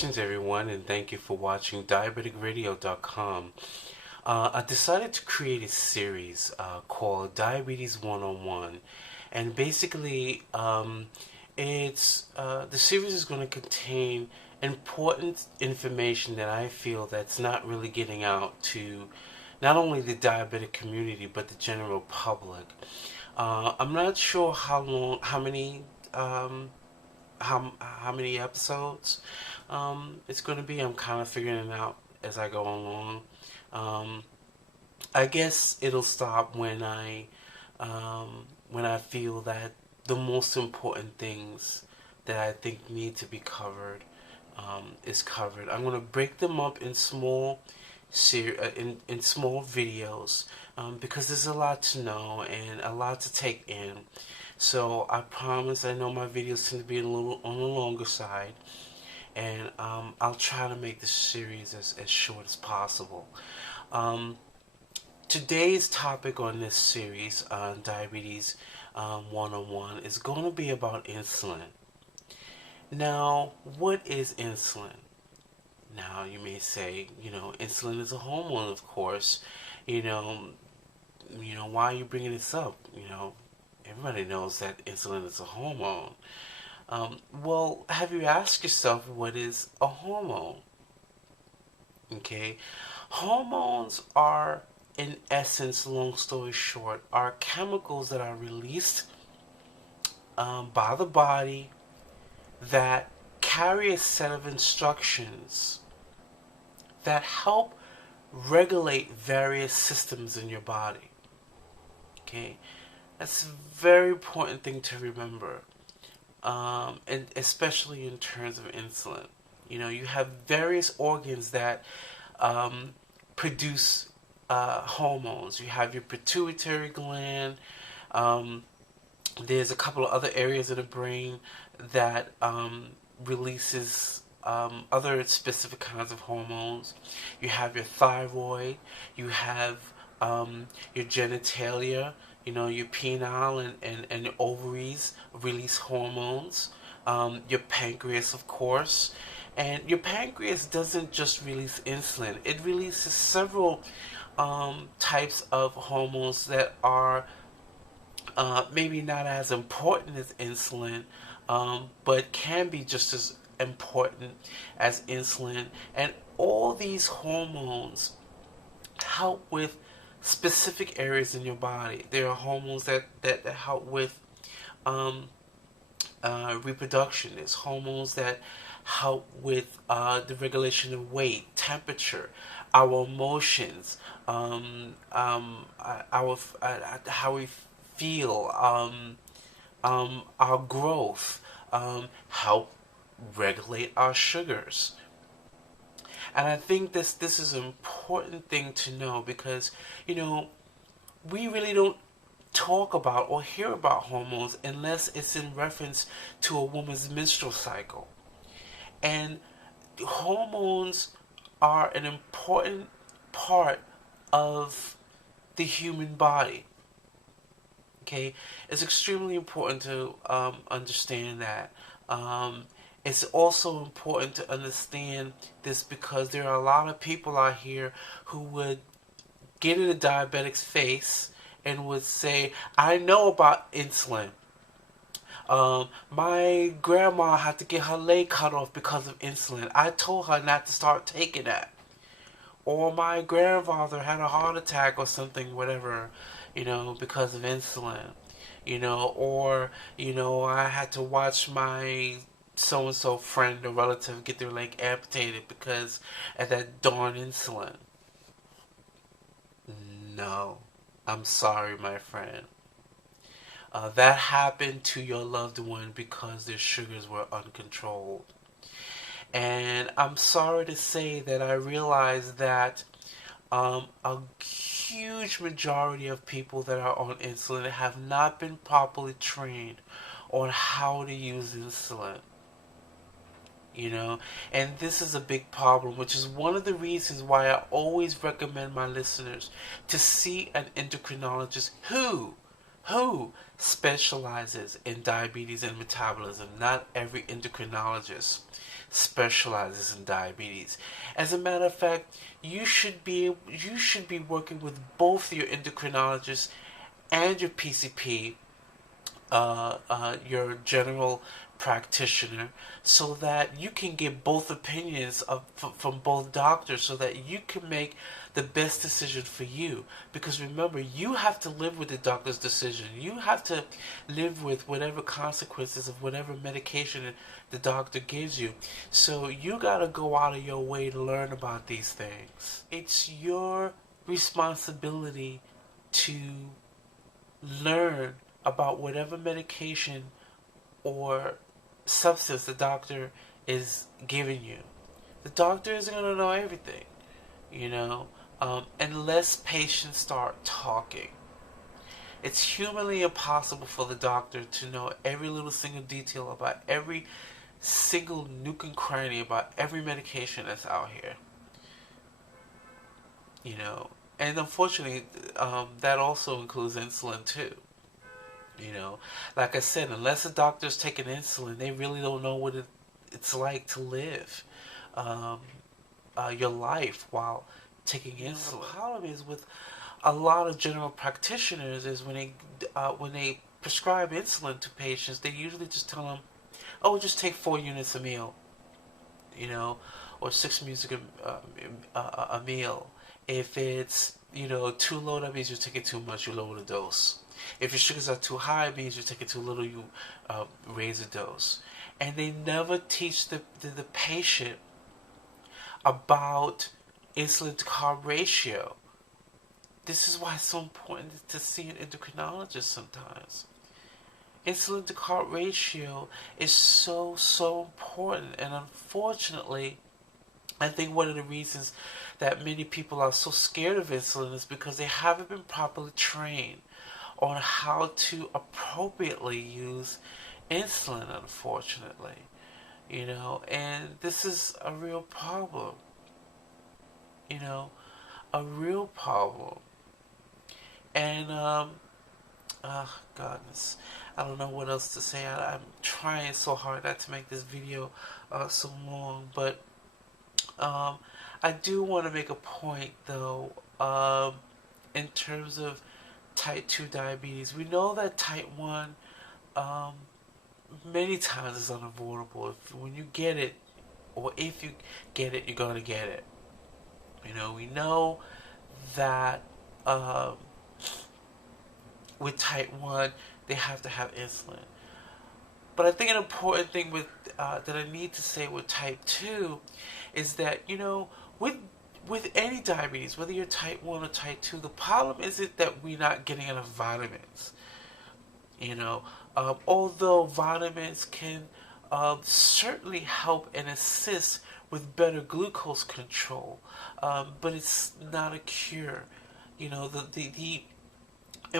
Salutations, everyone, and thank you for watching DiabeticRadio.com. I decided to create a series called Diabetes 101, and basically, the series is going to contain important information that I feel that's not really getting out to not only the diabetic community but the general public. I'm not sure how many episodes it's going to be. I'm kind of figuring it out as I go along. Um, I guess it'll stop when I feel that the most important things that I think need to be covered is covered. I'm going to break them up in in small videos because there's a lot to know and a lot to take in. So I promise, I know my videos tend to be a little on the longer side, and I'll try to make this series as short as possible. Um, Today's topic on this series on Diabetes 101 is going to be about insulin. Now, what is insulin? Now, you may say, insulin is a hormone, of course. You know, why are you bringing this up? Everybody knows that insulin is a hormone. Well, have you asked yourself what is a hormone? Okay, hormones are, in essence, long story short, are chemicals that are released by the body that carry a set of instructions that help regulate various systems in your body. Okay, that's a very important thing to remember, and especially in terms of insulin. You have various organs that produce hormones. You have your pituitary gland. There's a couple of other areas of the brain that releases other specific kinds of hormones. You have your thyroid. You have your genitalia. Your penile and your ovaries release hormones. Your pancreas, of course. And your pancreas doesn't just release insulin. It releases several types of hormones that are maybe not as important as insulin, but can be just as important as insulin. And all these hormones help with specific areas in your body. There are hormones that help with reproduction. There's hormones that help with the regulation of weight, temperature, our emotions, how we feel, our growth, help regulate our sugars. And I think this is an important thing to know because, we really don't talk about or hear about hormones unless it's in reference to a woman's menstrual cycle. And hormones are an important part of the human body. Okay, it's extremely important to understand that. It's also important to understand this because there are a lot of people out here who would get in a diabetic's face and would say, I know about insulin. My grandma had to get her leg cut off because of insulin. I told her not to start taking that. Or my grandfather had a heart attack or something, whatever, because of insulin. Or, I had to watch my so-and-so friend or relative get their leg amputated because of that darn insulin. No. I'm sorry, my friend. That happened to your loved one because their sugars were uncontrolled. And I'm sorry to say that I realize that a huge majority of people that are on insulin have not been properly trained on how to use insulin. And this is a big problem, which is one of the reasons why I always recommend my listeners to see an endocrinologist who specializes in diabetes and metabolism. Not every endocrinologist specializes in diabetes. As a matter of fact, you should be working with both your endocrinologist and your PCP, your general practitioner, so that you can get both opinions from both doctors, so that you can make the best decision for you. Because remember, you have to live with the doctor's decision. You have to live with whatever consequences of whatever medication the doctor gives you. So you gotta go out of your way to learn about these things. It's your responsibility to learn about whatever medication or substance the doctor is giving you. The doctor isn't going to know everything, unless patients start talking. It's humanly impossible for the doctor to know every little single detail about every single nook and cranny about every medication that's out here. And unfortunately, that also includes insulin too. Like I said, unless a doctor's taking insulin, they really don't know what it's like to live your life while taking insulin. The problem is with a lot of general practitioners is when they prescribe insulin to patients, they usually just tell them, "Oh, just take 4 units a meal," or 6 units a meal. If it's 2 low, that means you're taking too much. You lower the dose. If your sugars are too high, it means you're taking too little. You raise the dose. And they never teach the patient about insulin to carb ratio. This is why it's so important to see an endocrinologist sometimes. Insulin to carb ratio is so important, and unfortunately, I think one of the reasons that many people are so scared of insulin is because they haven't been properly trained on how to appropriately use insulin, unfortunately. And this is a real problem. A real problem. And, goodness, I don't know what else to say. I'm trying so hard not to make this video so long, but I do want to make a point, though, in terms of type 2 diabetes. We know that type 1 many times is unavoidable. When you get it, or if you get it, you're going to get it. We know that with type 1, they have to have insulin. But I think an important thing that I need to say with type 2 is that, with any diabetes, whether you're type 1 or type 2, the problem isn't that we're not getting enough vitamins. Although vitamins can certainly help and assist with better glucose control, but it's not a cure. The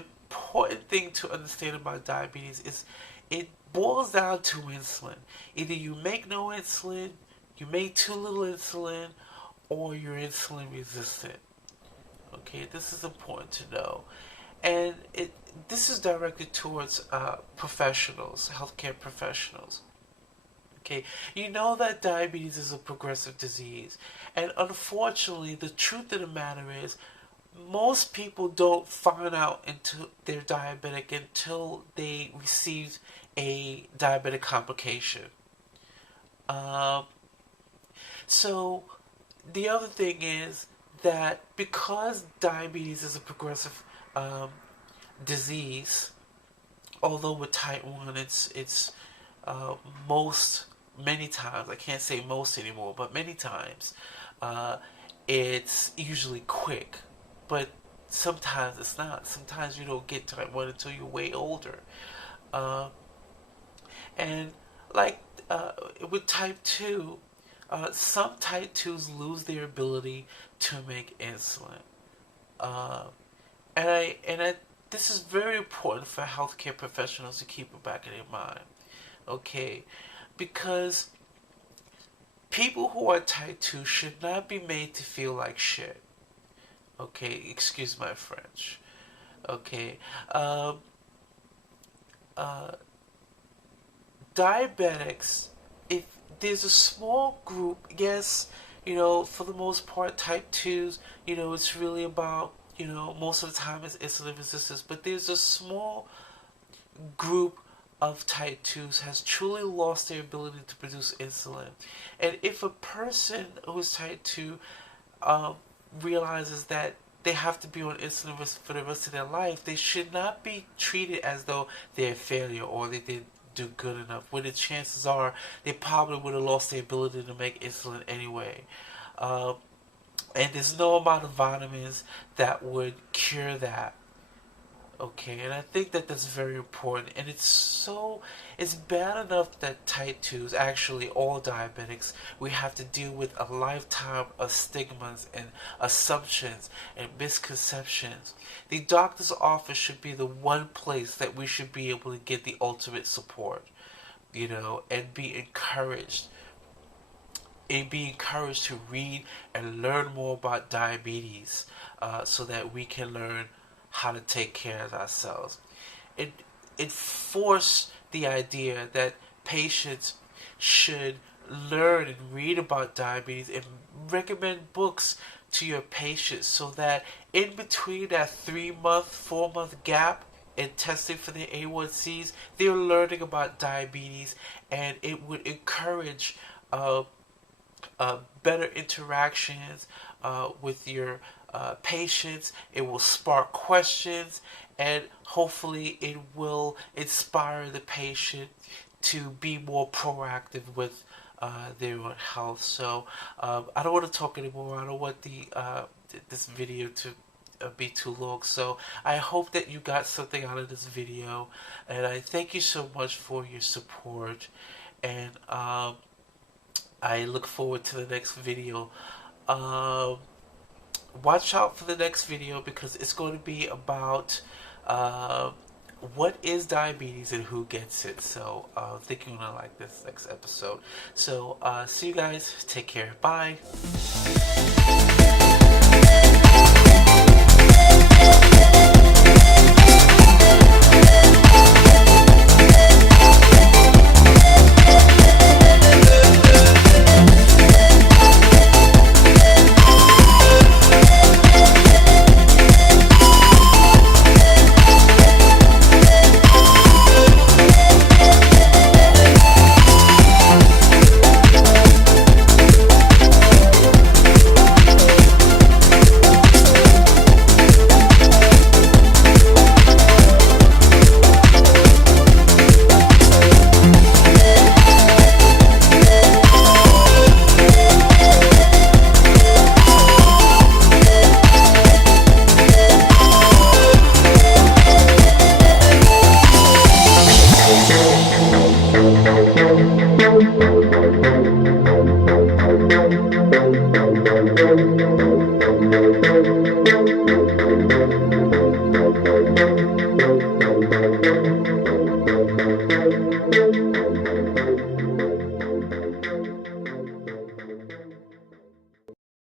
important thing to understand about diabetes is it boils down to insulin. Either you make no insulin, you make too little insulin, or you're insulin resistant. Okay, this is important to know. And this is directed towards professionals, healthcare professionals. Okay, you know that diabetes is a progressive disease. And unfortunately, the truth of the matter is, most people don't find out until they're diabetic until they receive a diabetic complication. So the other thing is that because diabetes is a progressive disease, although with type 1 it's many times, I can't say most anymore, but many times it's usually quick, but sometimes it's not. Sometimes you don't get type 1 until you're way older. And like with type 2, some type 2s lose their ability to make insulin. And this is very important for healthcare professionals to keep it back in their mind. Okay? Because people who are type 2 should not be made to feel like shit. Okay? Excuse my French. Okay? Diabetics, there's a small group, yes, for the most part, type 2s, it's really about, most of the time it's insulin resistance, but there's a small group of type 2s has truly lost their ability to produce insulin. And if a person who's type 2 realizes that they have to be on insulin for the rest of their life, they should not be treated as though they're a failure or they didn't do good enough, when the chances are they probably would have lost the ability to make insulin anyway. And there's no amount of vitamins that would cure that. Okay, and I think that that's very important. And it's bad enough that type 2s, actually all diabetics, we have to deal with a lifetime of stigmas and assumptions and misconceptions. The doctor's office should be the one place that we should be able to get the ultimate support, and be encouraged. And be encouraged to read and learn more about diabetes, so that we can learn how to take care of ourselves. It forced the idea that patients should learn and read about diabetes and recommend books to your patients, so that in between that 3-month, 4-month gap in testing for their A1Cs, they're learning about diabetes, and it would encourage better interactions with your patients. It will spark questions, and hopefully it will inspire the patient to be more proactive with their own health. So I don't want to talk anymore. I don't want this video to be too long. So I hope that you got something out of this video, and I thank you so much for your support, and I look forward to the next video. Watch out for the next video, because it's going to be about what is diabetes and who gets it. So I think you're going to like this next episode. So see you guys. Take care. Bye.